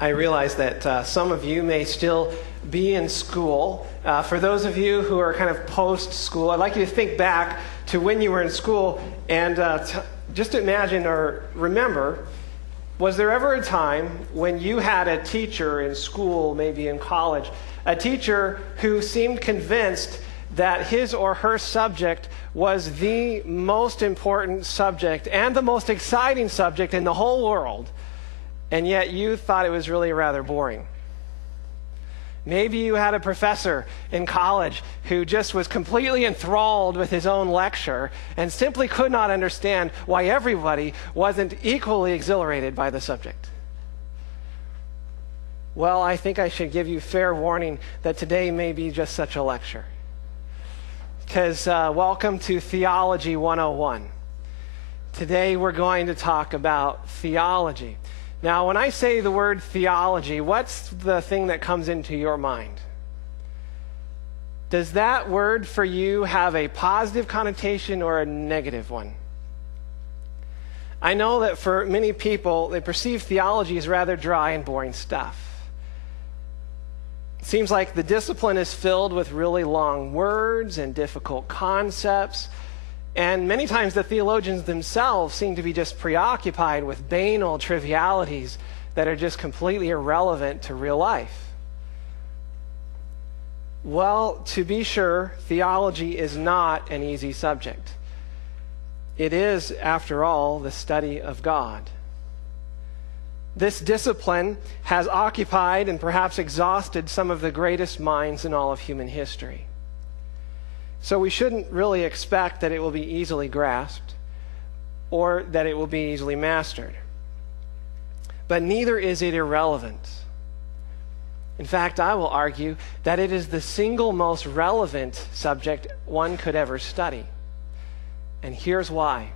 I realize that some of you may still be in school. For those of you who are kind of post-school, I'd like you to think back to when you were in school and just imagine or remember, was there ever a time when you had a teacher in school, maybe in college, a teacher who seemed convinced that his or her subject was the most important subject and the most exciting subject in the whole world, and yet you thought it was really rather boring? Maybe you had a professor in college who just was completely enthralled with his own lecture and simply could not understand why everybody wasn't equally exhilarated by the subject. Well, I think I should give you fair warning that today may be just such a lecture. Because welcome to Theology 101. Today we're going to talk about theology. Now, when I say the word theology, what's the thing that comes into your mind? Does that word for you have a positive connotation or a negative one? I know that for many people, they perceive theology as rather dry and boring stuff. It seems like the discipline is filled with really long words and difficult concepts. And many times the theologians themselves seem to be just preoccupied with banal trivialities that are just completely irrelevant to real life. Well, to be sure, theology is not an easy subject. It is, after all, the study of God. This discipline has occupied and perhaps exhausted some of the greatest minds in all of human history. So we shouldn't really expect that it will be easily grasped or that it will be easily mastered. But neither is it irrelevant. In fact, I will argue that it is the single most relevant subject one could ever study. And here's why.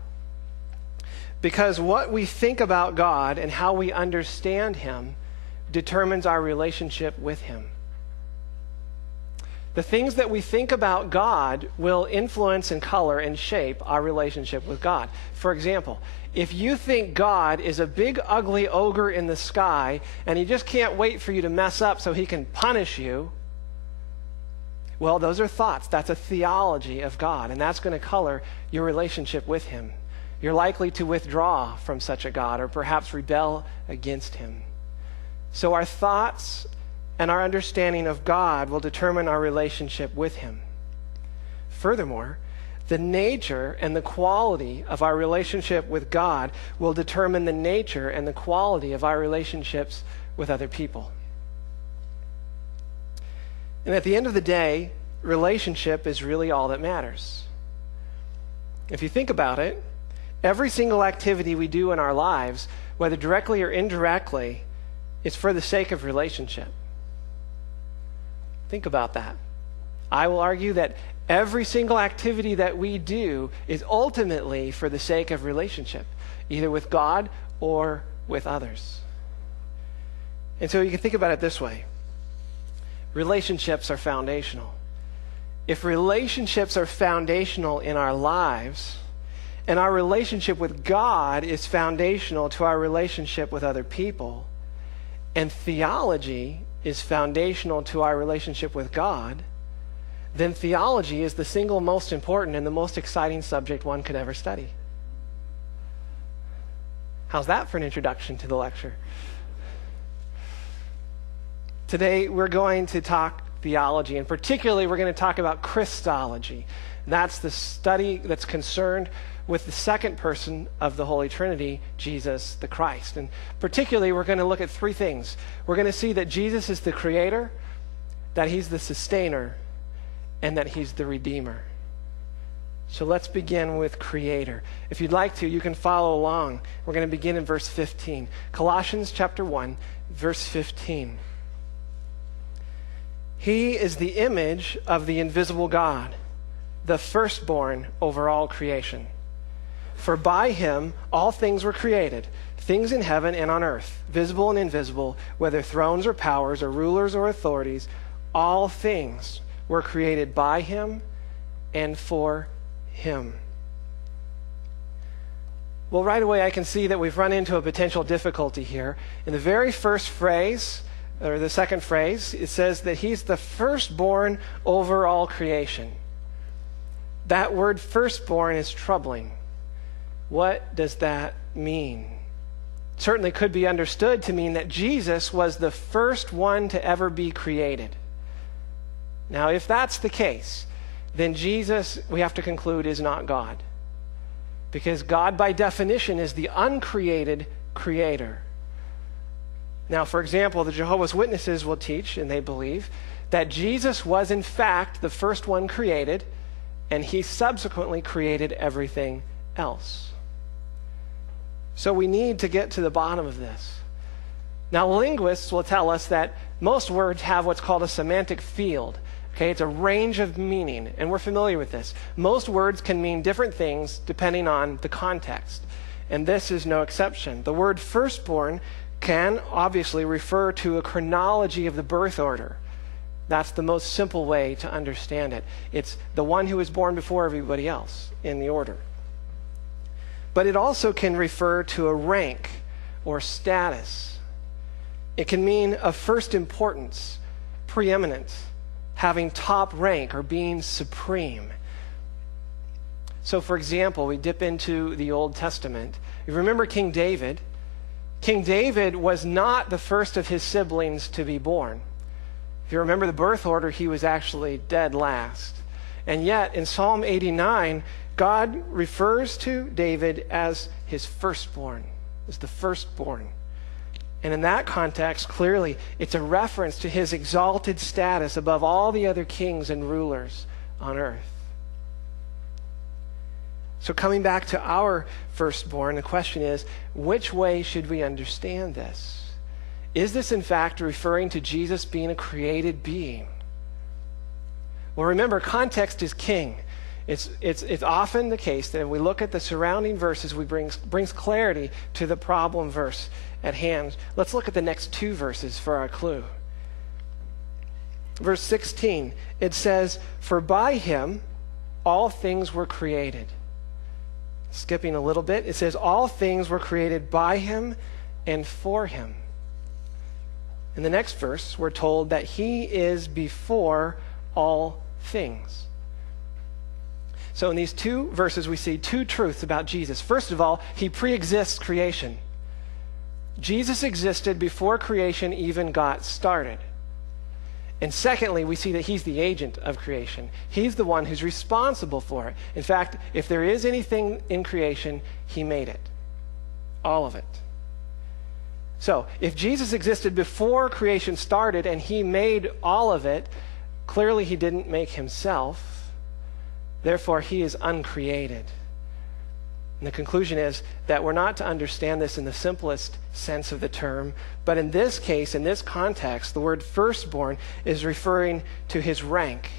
Because what we think about God and how we understand Him determines our relationship with Him. The things that we think about God will influence and color and shape our relationship with God. For example, if you think God is a big, ugly ogre in the sky and He just can't wait for you to mess up so He can punish you, well, those are thoughts. That's a theology of God, and that's going to color your relationship with Him. You're likely to withdraw from such a God or perhaps rebel against Him. So our thoughts and our understanding of God will determine our relationship with Him. Furthermore, the nature and the quality of our relationship with God will determine the nature and the quality of our relationships with other people. And at the end of the day, relationship is really all that matters. If you think about it, every single activity we do in our lives, whether directly or indirectly, is for the sake of relationship. Think about that. I will argue that every single activity that we do is ultimately for the sake of relationship, either with God or with others. And so you can think about it this way. Relationships are foundational. If relationships are foundational in our lives, and our relationship with God is foundational to our relationship with other people, and theology is foundational to our relationship with God, then theology is the single most important and the most exciting subject one could ever study. How's that for an introduction to the lecture? Today we're going to talk theology, and particularly we're going to talk about Christology. That's the study that's concerned with the second person of the Holy Trinity, Jesus the Christ. And particularly, we're going to look at three things. We're going to see that Jesus is the creator, that He's the sustainer, and that He's the redeemer. So let's begin with creator. If you'd like to, you can follow along. We're going to begin in verse 15. Colossians chapter 1, verse 15. He is the image of the invisible God, the firstborn over all creation. For by Him all things were created, things in heaven and on earth, visible and invisible, whether thrones or powers or rulers or authorities, all things were created by Him and for Him. Well, right away I can see that we've run into a potential difficulty here. In the very first phrase, or the second phrase, it says that he's the firstborn over all creation. That word firstborn is troubling. What does that mean? Certainly could be understood to mean that Jesus was the first one to ever be created. Now, if that's the case, then Jesus, we have to conclude, is not God. Because God, by definition, is the uncreated creator. Now, for example, the Jehovah's Witnesses will teach, and they believe, that Jesus was in fact the first one created, and he subsequently created everything else. So we need to get to the bottom of this. Now, linguists will tell us that most words have what's called a semantic field. Okay, it's a range of meaning, and we're familiar with this. Most words can mean different things depending on the context, and this is no exception. The word firstborn can obviously refer to a chronology of the birth order. That's the most simple way to understand it. It's the one who was born before everybody else in the order. But it also can refer to a rank or status. It can mean of first importance, preeminent, having top rank, or being supreme. So, for example, we dip into the Old Testament. You remember King David? King David was not the first of his siblings to be born. If you remember the birth order, he was actually dead last. And yet, in Psalm 89, God refers to David as his firstborn, as the firstborn. And in that context, clearly, it's a reference to his exalted status above all the other kings and rulers on earth. So coming back to our firstborn, the question is, which way should we understand this? Is this, in fact, referring to Jesus being a created being? Well, remember, context is king. It's often the case that if we look at the surrounding verses, we brings clarity to the problem verse at hand. Let's look at the next two verses for our clue. Verse 16, it says, "For by him all things were created." Skipping a little bit, it says, "All things were created by him and for him." In the next verse, we're told that he is before all things. So in these two verses, we see two truths about Jesus. First of all, he pre-exists creation. Jesus existed before creation even got started. And secondly, we see that he's the agent of creation. He's the one who's responsible for it. In fact, if there is anything in creation, he made it. All of it. So, if Jesus existed before creation started and he made all of it, clearly he didn't make himself. Therefore, he is uncreated. And the conclusion is that we're not to understand this in the simplest sense of the term, but in this case, in this context, the word firstborn is referring to his rank,